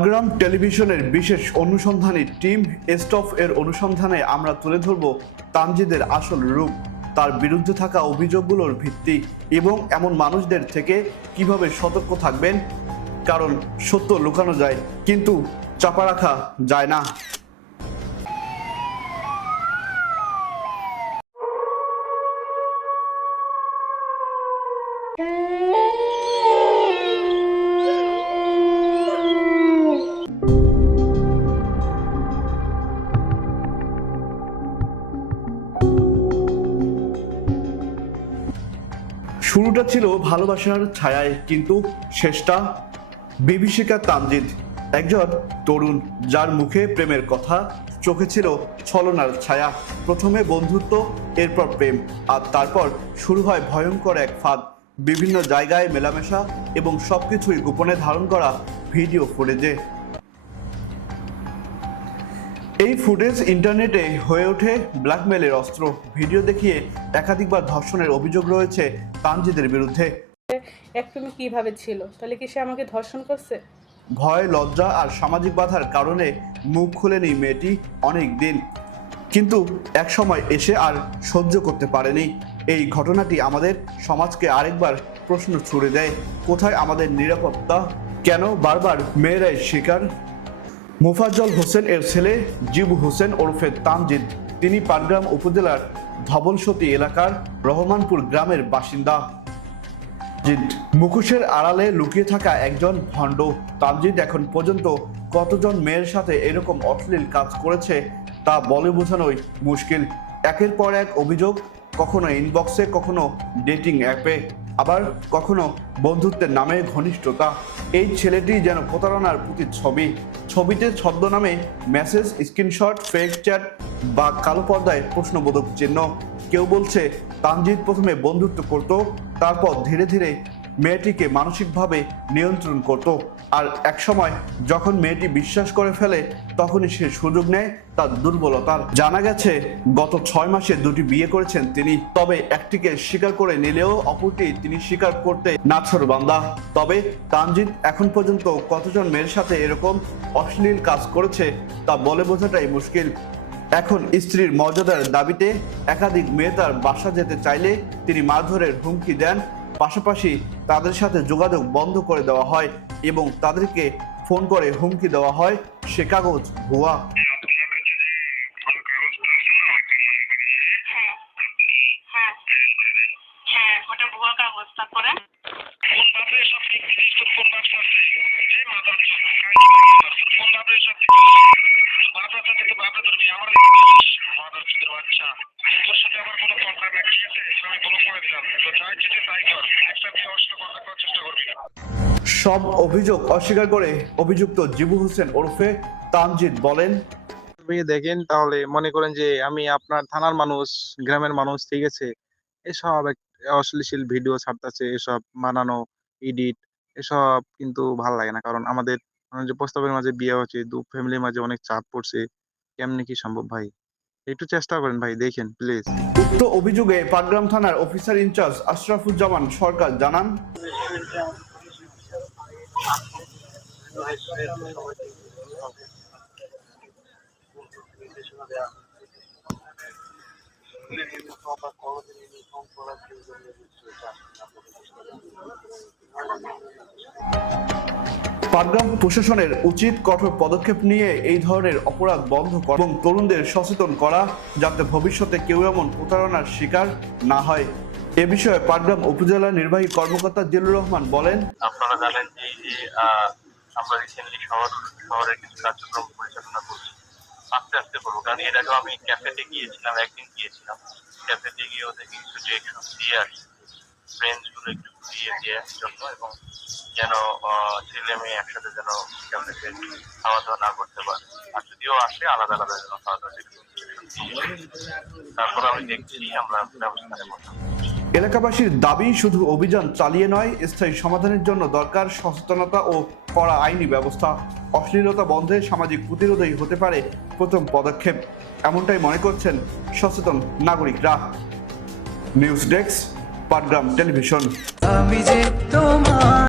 গ্রাম টেলিভিশনের বিশেষ অনুসন্ধানী টিম এস্টফ এর অনুসন্ধানে আমরা তুলে ধরব তানজিদের আসল রূপ, তার বিরুদ্ধে থাকা অভিযোগগুলোর ভিত্তি এবং এমন মানুষদের থেকে কীভাবে সতর্ক থাকবেন। কারণ সত্য লুকানো যায়, কিন্তু চাপা রাখা যায় না। শুরুটা ছিল ভালোবাসার ছায়ায়, কিন্তু শেষটা বিভীষিকা তামজিদ একজন তরুণ যার মুখে প্রেমের কথা, চোখে ছিল ছলনার ছায়া। প্রথমে বন্ধুত্ব, এরপর প্রেম, আর তারপর শুরু হয় ভয়ঙ্কর এক ফাঁদ। বিভিন্ন জায়গায় মেলামেশা এবং সবকিছুই গোপনে ধারণ করা ভিডিও ফুটেজে। এই ফুটেজ ইন্টারনেটে হয়ে ওঠে ব্ল্যাকমেলের অস্ত্র। ভিডিও দেখিয়ে একাধিকবার ধর্ষণের অভিযোগ রয়েছে তানজিদের বিরুদ্ধে। এক প্রেমে কীভাবে ছিল? তাহলে কি সে আমাকে ধর্ষণ করছে? ভয় লজ্জা আর সামাজিক বাধার কারণে মুখ খুলেনি মেয়েটি অনেক দিন। কিন্তু এক সময় এসে আর সহ্য করতে পারেনি। এই ঘটনাটি আমাদের সমাজকে আরেকবার প্রশ্ন ছুড়ে দেয় কোথায় আমাদের নিরাপত্তা? কেন বারবার মেয়েরাই শিকার? মোফাজ্জল হোসেন এর ছেলে জিবু হোসেন ওরফে তানজিদ। তিনি পাটগ্রাম উপজেলার ধবলসতী এলাকার রহমানপুর গ্রামের বাসিন্দা। মুখোশের আড়ালে লুকিয়ে থাকা একজন ভণ্ড। তানজিদ এখন পর্যন্ত কতজন মেয়ের সাথে এরকম অশ্লীল কাজ করেছে তা বলে বোঝানোই মুশকিল। একের পর এক অভিযোগ কখনো ইনবক্সে কখনো ডেটিং অ্যাপে আবার কখনো বন্ধুত্বের নামে ঘনিষ্ঠতা? এই ছেলেটি যেন প্রতারণার প্রতি ছবি। ছবিতে ছদ্মনামে মেসেজ, স্ক্রিনশট, ফেক চ্যাট বা কালো পর্দায় প্রশ্নবোধক চিহ্ন। কেউ বলছে, তানজিদ প্রথমে বন্ধুত্ব করত, তারপর ধীরে ধীরে মেয়েটিকে মানসিকভাবে নিয়ন্ত্রণ করত। আর একসময় যখন মেয়েটি বিশ্বাস করে ফেলে, তখনই সে সুযোগ নেয় তার দুর্বলতার। জানা গেছে, গত ছয় মাসে দুটি বিয়ে করেছেন তিনি। তবে একটিকে স্বীকার করে নিলেও অপরটি তিনি স্বীকার করতে নাছর বান্দা। তবে তানজিদ এখন পর্যন্ত কতজন মেয়ের সাথে এরকম অশ্লীল কাজ করেছে, তা বলে বোঝাটাই মুশকিল। এখন স্ত্রীর মর্যাদার দাবিতে একাধিক মেয়ে তার বাসা যেতে চাইলে তিনি মারধরের হুমকি দেন পাশাপাশি তাদের সাথে যোগাযোগ বন্ধ করে দেওয়া হয় এবং তাদেরকে ফোন করে হুমকি দেওয়া হয়। সে কাগজ ভুয়া। হ্যাঁ সব ঠিক জিনিস তো কোন বাপ আছে যে মাথা কোন বাপরে সব বাপ আছে থেকে বাপে ধরবি আমার মাদার ছোট বাচ্চা। তোর সাথে আমার কোনো কন্ট্রাক্ট নাই ঠিক আছে? আমি কোনো করে দিলাম। তো যাই চিঠি তাই কর। একটা বিয়ে অস্ত করার চেষ্টা করবি না। সব অভিযোগ অস্বীকার করে অভিযুক্ত জিবু হোসেন ওরফে তামজিদ বলেন আপনি দেখেন তাহলে মনে করেন যে আমি আপনার থানার মানুষ গ্রামের মানুষ ঠিক আছে? এসব এক- অশ্লীল ভিডিও ছাড়তেছে এসব বানানো এডিট এসব কিন্তু ভালো লাগে না। কারণ আমাদের যে প্রস্তাবের মাঝে বিয়ে হচ্ছে দু ফ্যামিলির মাঝে অনেক চাপ পড়ছে কেমনে কি সম্ভব ভাই? একটু চেষ্টা করেন ভাই দেখেন প্লিজ উক্ত অভিযোগে পাটগ্রাম থানার অফিসার ইনচার্জ আশরাফুজ্জামান সরকার জানান পাটগ্রাম প্রশাসনের উচিত কঠোর পদক্ষেপ নিয়ে এই ধরনের অপরাধ বন্ধ করা এবং তরুণদের সচেতন করা, যাতে ভবিষ্যতে কেউ এমন প্রতারণার শিকার না হয়। এ বিষয়ে পাটগ্রাম উপজেলা নির্বাহী কর্মকর্তা জিল্লুর রহমান বলেন, আপনারা জানেন যে আমরা রিসেন্টলি শহর, শহরের কিছু কার্যক্রম পরিচালনা করছি। আস্তে আস্তে করব। কারণ এর আগেও আমি ক্যাফেতে গিয়েছিলাম, একদিন গিয়েছিলাম। ক্যাফেতে গিয়ে ওদেরকে কিছু ডিরেকশন দিয়ে আসি ফ্রেন্ডসগুলো একটু ঘুরিয়ে দেওয়ার জন্য এবং যেন আহ, ছেলে মেয়ে একসাথে যেন খাওয়া দাওয়া না করতে পারে। আর যদিও আসে আলাদা আলাদা যেন খাওয়া দাওয়া তারপর আমি দেখছি আমরা ব্যবস্থা নেব। এলাকাবাসীর দাবি শুধু অভিযান চালিয়ে নয় স্থায়ী সমাধানের জন্য দরকার সচেতনতা ও কড়া আইনি ব্যবস্থা। অশ্লীলতা বন্ধে সামাজিক প্রতিরোধই হতে পারে প্রথম পদক্ষেপ। এমনটাই মনে করছেন সচেতন নাগরিকরা। News desk Patgram television. আমি যে তোমার